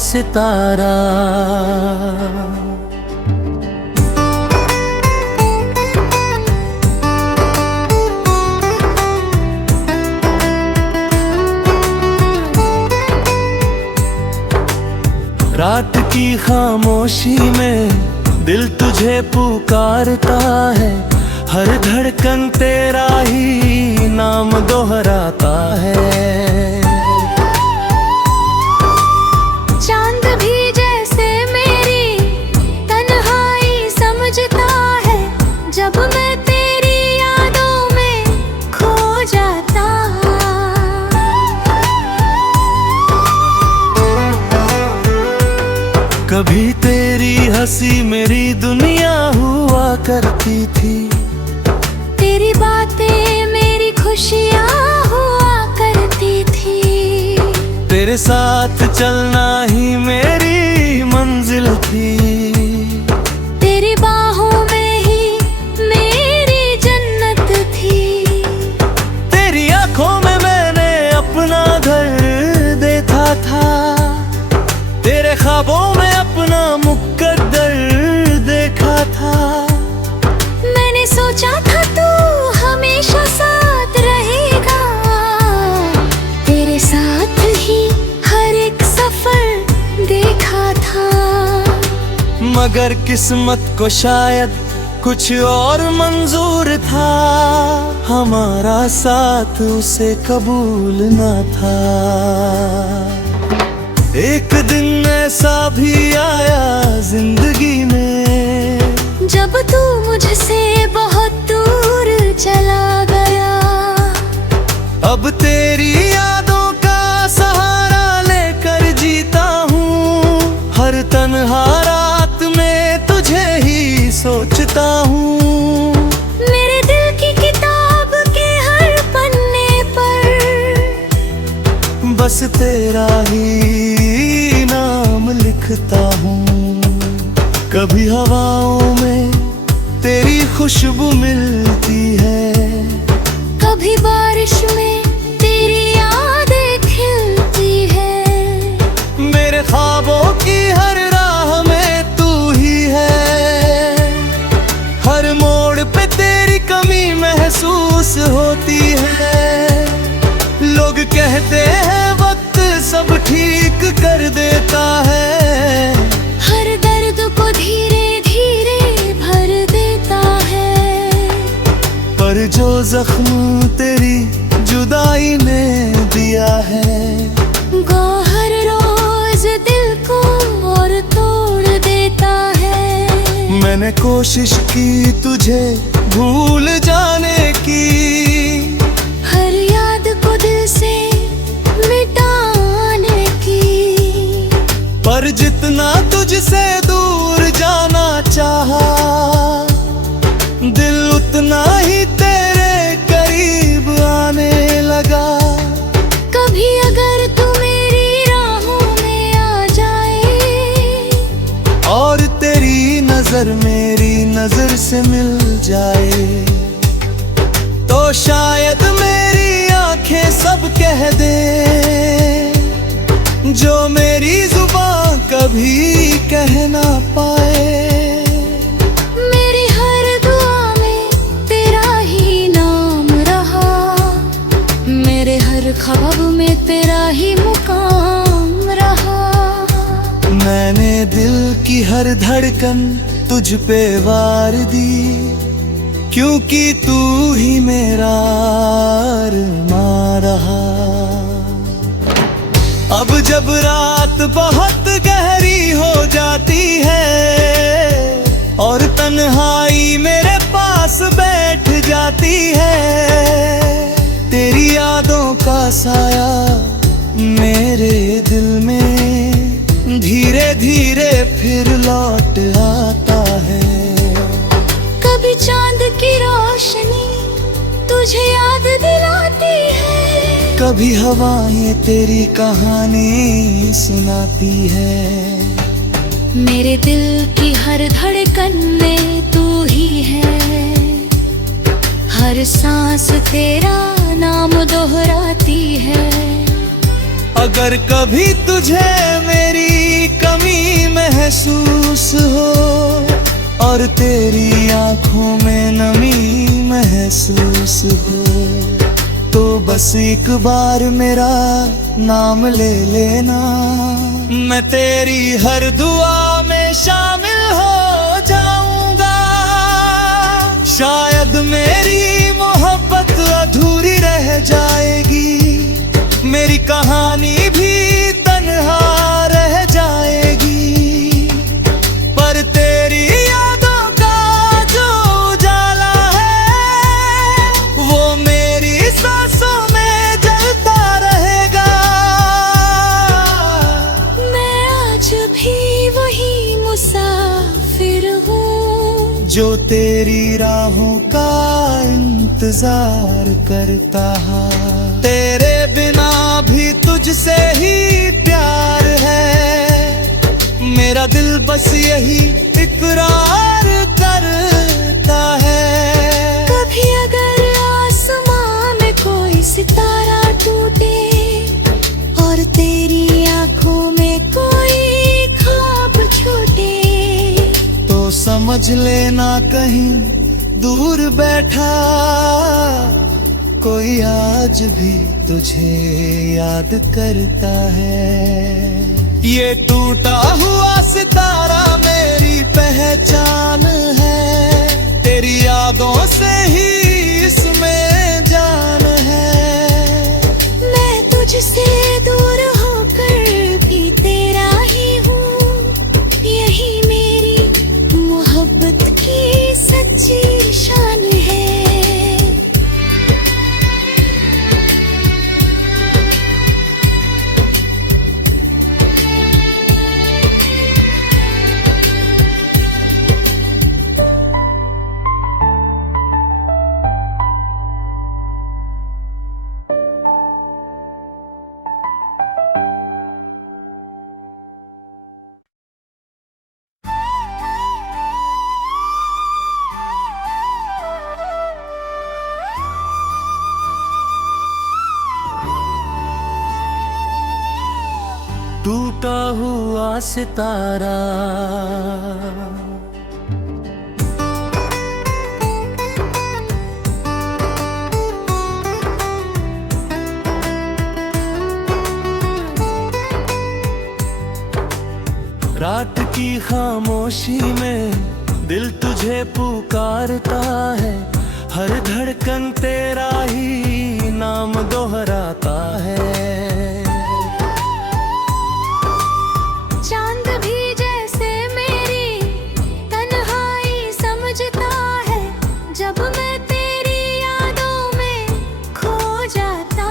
सितारा। रात की खामोशी में दिल तुझे पुकारता है, हर धड़कन तेरा ही नाम दोहराता है। चांद भी जैसे मेरी तन्हाई समझता है, जब मैं तेरी यादों में खो जाता। कभी तेरी हंसी मेरी दुनिया हुआ करती थी, तेरी बातें मेरी खुशियाँ हुआ करती थी। तेरे साथ चलना ही मेरी मंजिल थी, तेरी बाहों में ही मेरी जन्नत थी। तेरी आंखों में मैंने अपना घर देखा था, तेरे ख्वाबों में अपना मुकद्दर देखा था। मैंने सोचा था तू हमेशा साथ रहेगा, तेरे साथ ही हर एक सफर देखा था। मगर किस्मत को शायद कुछ और मंजूर था, हमारा साथ उसे कबूल न था। एक दिन ऐसा भी आया जिंदगी में, जब तू मुझसे बहुत दूर चला गया। अब तेरी यादों का सहारा लेकर जीता हूँ, हर तन्हा रात में तुझे ही सोचता हूँ। मेरे दिल की किताब के हर पन्ने पर बस तेरा ही नाम लिखता हूँ। कभी हवाओं में तेरी खुशबू मिलती है, कभी बारिश में तेरी यादें खिलती है। मेरे ख्वाबों की हर राह में तू ही है, हर मोड़ पे तेरी कमी महसूस होती है। लोग कहते हैं वक्त सब ठीक कर देता है, हर दर्द को धीरे धीरे भर देता है। पर जो जख्म तेरी जुदाई ने दिया है, गौहर रोज दिल को और तोड़ देता है। मैंने कोशिश की तुझे भूल जाने की, हर याद को दिल से मिटाने की। पर जितना तुझसे दूर जाना चाहा, दिल उतना ही तेरे करीब आने लगा। कभी अगर तू मेरी राहों में आ जाए, और तेरी नजर मेरी नजर से मिल जाए, तो शायद मेरी आंखें सब कह दे जो मेरी जुबान कभी कह ना पाए। मेरी हर दुआ में तेरा ही नाम रहा, मेरे हर ख्वाब में तेरा ही मुकाम रहा। मैंने दिल की हर धड़कन तुझ पे वार दी, क्योंकि तू ही मेरा अरमां रहा। अब जब रात बहुत गहरी हो जाती है, और तन्हाई मेरे पास बैठ जाती है, तेरी यादों का साया मेरे दिल में धीरे धीरे फिर लौट आता है। कभी चांद की रोशनी तुझे याद दिलाती है, कभी हवाएं तेरी कहानी सुनाती है। मेरे दिल की हर धड़कन में तू ही है, हर सांस तेरा नाम दोहराती है। अगर कभी तुझे मेरी और तेरी आंखों में नमी महसूस हो तो बस एक बार मेरा नाम ले लेना। मैं तेरी हर दुआ में शामिल हो जाऊंगा। शायद मेरी मोहब्बत अधूरी रह जाएगी, मेरी कहानी भी तन्हा रह जाएगी, पर तेरी यादों का जो उजाला है वो मेरी सांसों में जलता रहेगा। मैं आज भी वही मुसाफिर हूँ जो तेरी राहों का इंतजार करता है। तेरे बिना भी तुझसे ही प्यार है, मेरा दिल बस यही इकरार करता है। कभी अगर आसमां में कोई सितारा टूटे और तेरी आंखों में कोई ख्वाब छूटे तो समझ लेना कहीं दूर बैठा कोई आज भी तुझे याद करता है। ये टूटा हुआ सितारा मेरी पहचान है, तेरी यादों से ही इसमें जान है। मैं तुझसे दूर होकर भी तेरा ही हूँ, यही मेरी मोहब्बत की सच्ची शान है। टूटा हुआ सितारा रात की खामोशी में दिल तुझे पुकारता है, हर धड़कन तेरा ही नाम दोहराता है। चांद भी जैसे मेरी तन्हाई समझता है, जब मैं तेरी यादों में खो जाता।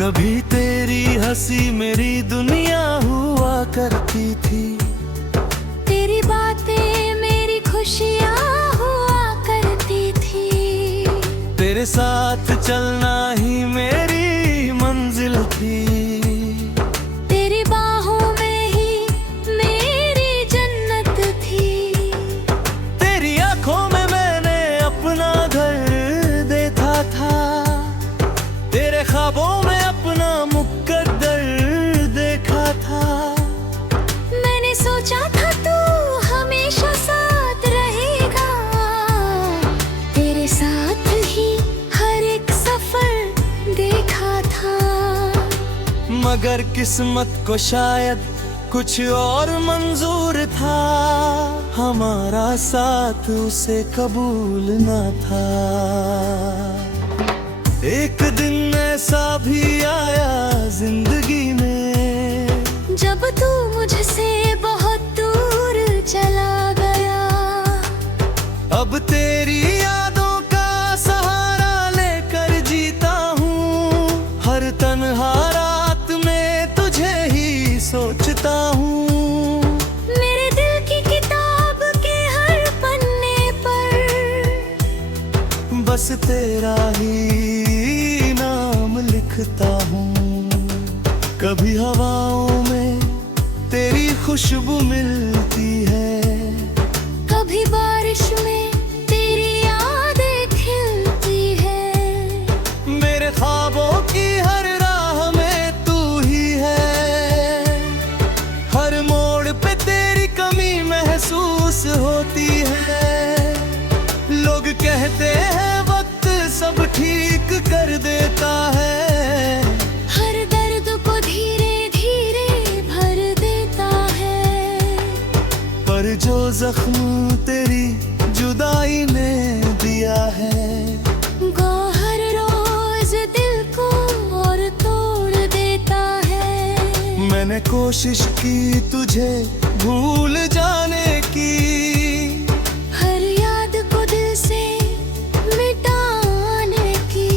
कभी तेरी हंसी मेरी दुनिया हुआ करती थी, तेरी बातें मेरी खुशियाँ हुआ करती थी, तेरे साथ चलना ही मेरी मंजिल थी, तेरी बाहों में ही मेरी जन्नत थी। तेरी आंखों में मैंने अपना घर देखा था, तेरे ख्वाबों में अपना मुकद्दर देखा था। मैंने सोचा था तू हमेशा साथ रहेगा, तेरे साथ ही हर एक सफर देखा था। मगर किस्मत को शायद कुछ और मंजूर था, हमारा साथ उसे कबूल न था। एक दिन ऐसा भी आया जिंदगी में, जब तू मुझसे बहुत दूर चला गया। अब तेरी यादों का सहारा लेकर जीता हूँ, हर तन्हा रात में तुझे ही सोचता हूँ। मेरे दिल की किताब के हर पन्ने पर बस तेरा ही नाम लिखता हूँ। कभी हवाओं में तेरी खुशबू मिलती है, कभी बारिश में तेरी यादें खिलती है। मेरे ख्वाबों की हर राह में तू ही है, जख्म तेरी जुदाई ने दिया है। गौहर रोज दिल को और तोड़ देता है। मैंने कोशिश की तुझे भूल जाने की, हर याद को दिल से मिटाने की,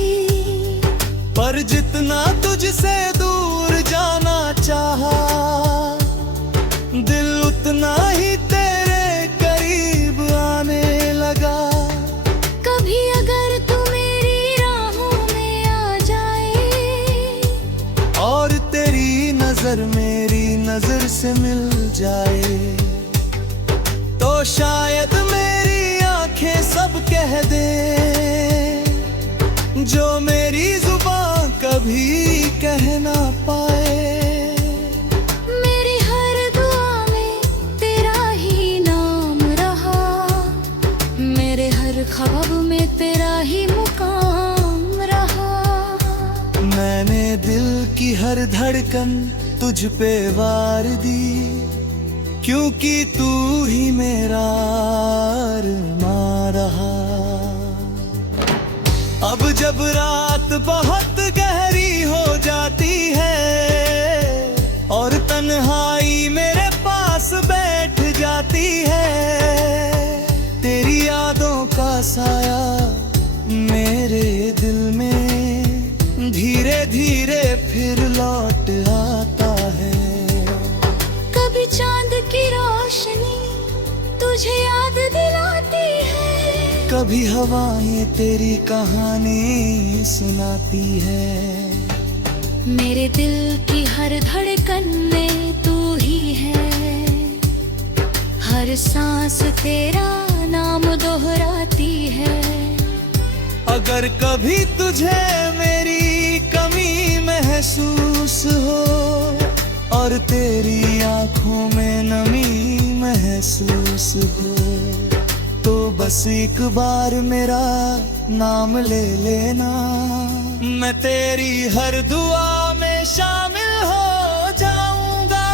पर जितना तुझसे दूर जाना चाहा, दिल उतना ही तेरे करीब आने लगा। कभी अगर तू मेरी राहों में आ जाए, और तेरी नजर मेरी नजर से मिल जाए, तो शायद मेरी आंखें सब कह दे जो मेरी जुबान कभी कह ना पाए। मेरी हर दुआ में तेरा ही नाम रहा, मेरे हर ख्वाब में तेरा ही मुकाम रहा। मैंने दिल की हर धड़कन तुझ पे वार दी, क्योंकि तू ही मेरा अरमान रहा। अब जब रात बहुत गहरी हो जाती है और तन्हाई मेरे पास बैठ जाती है, तेरी यादों का साया मेरे दिल में धीरे धीरे फिर लौट आता है। कभी चांद की रोशनी तुझे याद दिलाती है, कभी हवाएं तेरी कहानी सुनाती है। मेरे दिल की हर धड़कन में तू ही है, हर सांस तेरा नाम दोहराती है। अगर कभी तुझे मेरी कमी महसूस हो और तेरी आंखों में नमी महसूस हो, तो बस एक बार मेरा नाम ले लेना, मैं तेरी हर दुआ में शामिल हो जाऊंगा।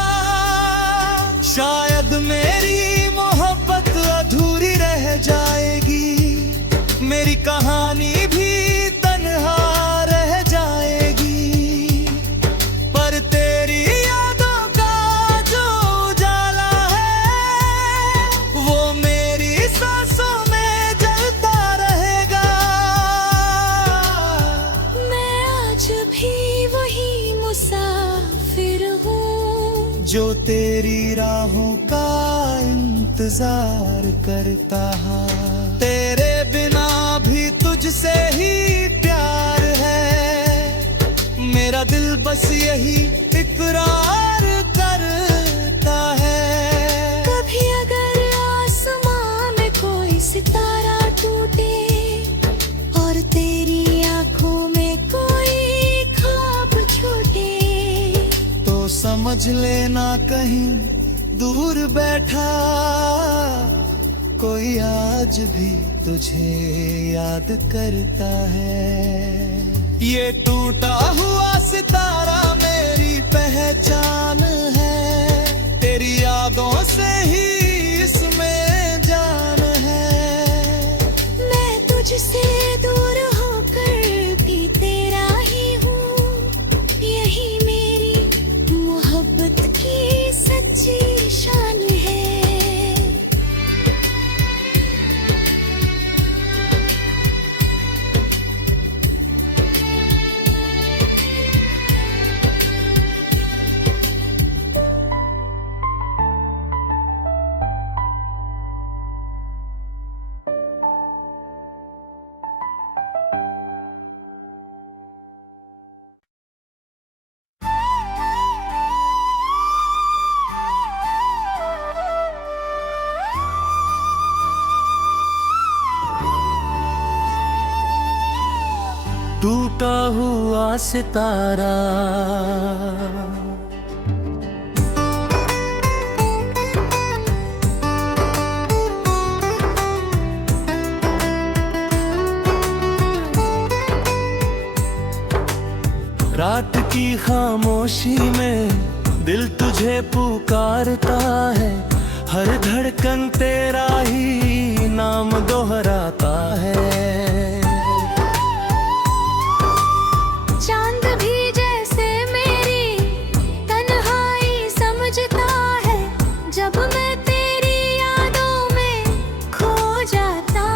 शायद मेरी मोहब्बत अधूरी रह जाएगी, मेरी कहानी भी तन्हा रह जाएगी, पर तेरी यादों का जो उजाला है वो मेरी सांसों में जलता रहेगा। मैं आज भी वही मुसाफिर हूँ जो तेरी राहों का इंतजार करता है। तेरे बिना भी तुझसे ही प्यार है, मेरा दिल बस यही इकरार करता है। कभी अगर आसमां में कोई सितारा टूटे और तेरी आंखों में कोई ख्वाब छूटे, तो समझ लेना कहीं दूर बैठा कोई आज भी तुझे याद करता है। ये टूटा हुआ सितारा मेरी पहचान है, तेरी यादों से ही इसमें जान है। मैं तुझसे दूर होकर भी तेरा ही हूँ, यही मेरी मोहब्बत की सच्ची शान है। टूटा हुआ सितारा रात की खामोशी में दिल तुझे पुकारता है, हर धड़कन तेरा ही नाम दोहराता है। चांद भी जैसे मेरी तन्हाई समझता है, जब मैं तेरी यादों में खो जाता।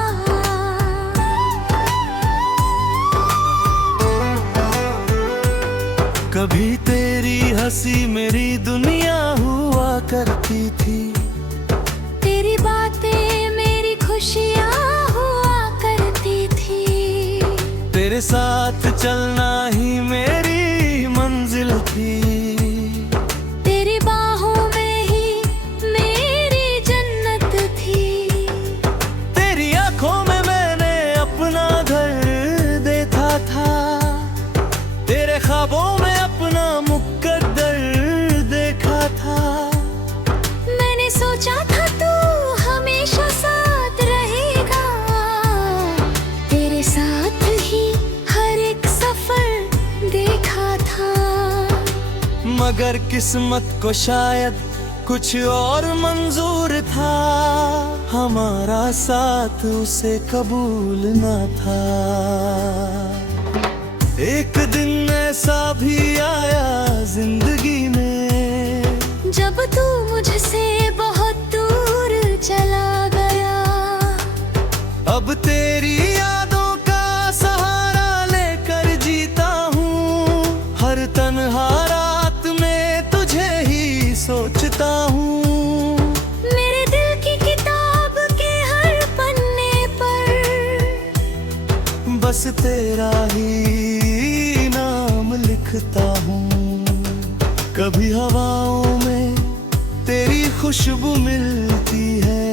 कभी तेरी हंसी मेरी दुनिया हुआ करती थी, तेरी बातें मेरी खुशियाँ हुआ करती थी। तेरे साथ चलना ही मेरी मंजिल थी, तेरी बाहों में ही मेरी जन्नत थी। तेरी आंखों में मैंने अपना घर देखा था, तेरे ख्वाबों में अपना मुकद्दर देखा था। मैंने सोचा था तू हमेशा साथ रहेगा, तेरे साथ ही हर एक सफर देखा था। मगर किस्मत को शायद कुछ और मंजूर था, हमारा साथ उसे कबूल न था। एक दिन ऐसा भी आया जिंदगी में, जब तू मुझसे बहुत दूर चला गया। अब तेरी यादों का सहारा लेकर जीता हूँ, हर तन्हा रात में तुझे ही सोचता हूँ। मेरे दिल की किताब के हर पन्ने पर बस तेरा ही नाम लिखता हूँ। कभी हवाओं में तेरी खुशबू मिलती है,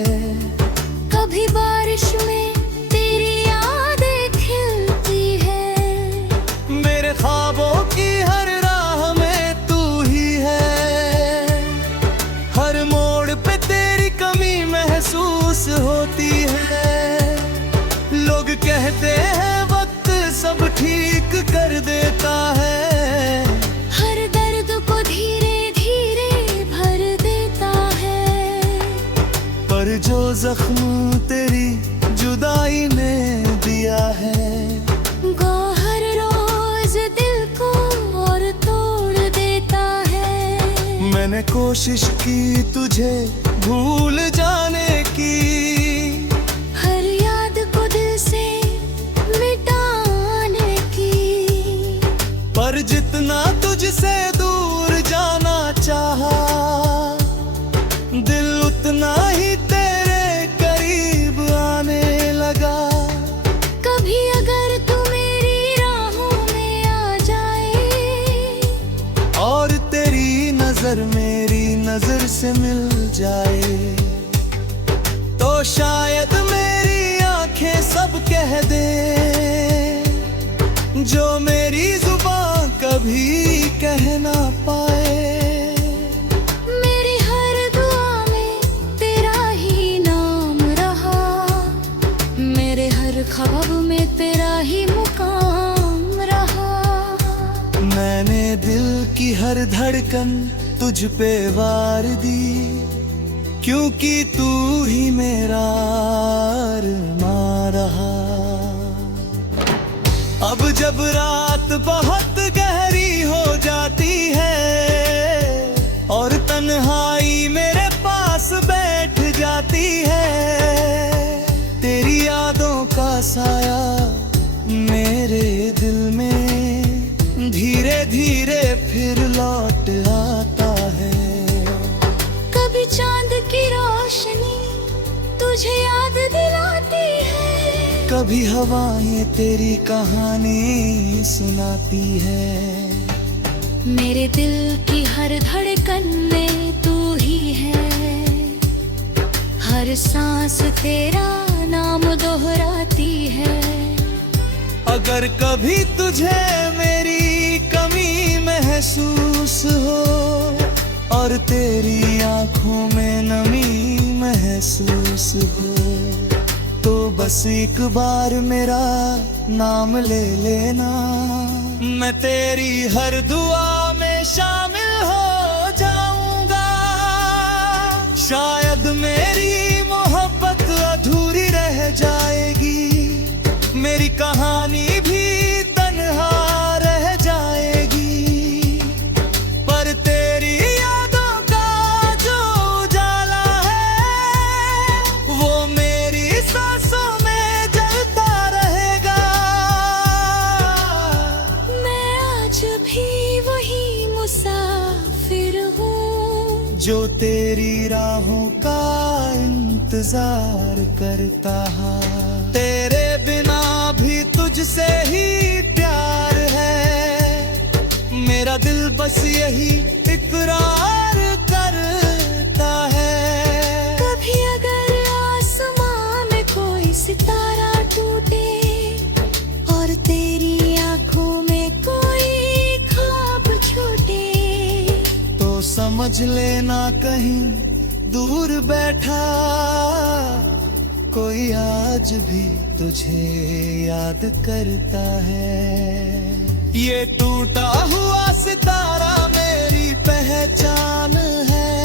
कभी बारिश में तेरी यादें खिलती है। मेरे ख्वाबों की हर राह में तू ही है, हर मोड़ पे तेरी कमी महसूस होती है। लोग कहते हैं वक्त सब ठीक कर देता है, हर दर्द को धीरे धीरे भर देता है। पर जो जख्म तेरी जुदाई ने दिया है, वो हर रोज दिल को और तोड़ देता है। मैंने कोशिश की तुझे भूल जाने की, हर याद को दिल से मिटाने की। पर जितना तुझसे दूर जाना चाहा, दिल उतना ही तेरे करीब आने लगा। कभी अगर तू मेरी राहों में आ जाए, और तेरी नजर मेरी नजर से मिल जाए, तो शायद मेरी आंखें सब कह दे जो मेरी जुबान कभी कह ना पाए। मेरी हर दुआ में तेरा ही नाम रहा, मेरे हर ख्वाब में तेरा ही मुकाम रहा। मैंने दिल की हर धड़कन तुझ पे वार दी, क्योंकि तू ही मेरा अरमान रहा। अब जब रात बहुत गहरी हो जाती है और तन्हाई मेरे पास बैठ जाती है, तेरी यादों का साया मेरे दिल में धीरे धीरे फिर लौट आता है। कभी चांद की रोशनी तुझे याद दिलाती है, कभी हवाएं तेरी कहानी सुनाती है। मेरे दिल की हर धड़कन में तू ही है, हर सांस तेरा नाम दोहराती है। अगर कभी तुझे मेरी कमी महसूस हो और तेरी आंखों में नमी महसूस हो, तो बस एक बार मेरा नाम ले लेना, मैं तेरी हर दुआ में शामिल हो जाऊंगा। शायद मेरी मोहब्बत अधूरी रह जाएगी, मेरी कहानी भी तन्हा रह जाएगी। पर तेरी यादों का जो उजाला है वो मेरी सांसों में जलता रहेगा। मैं आज भी वही मुसाफिर हूँ जो तेरी राहों का इंतजार करता है। तेरे बिना भी तुझसे ही प्यार है, मेरा दिल बस यही इकरार करता है। कभी अगर आसमां में कोई सितारा टूटे और तेरी आंखों में कोई ख्वाब छूटे, तो समझ लेना कहीं दूर बैठा कोई आज भी तुझे याद करता है। ये टूटा हुआ सितारा मेरी पहचान है,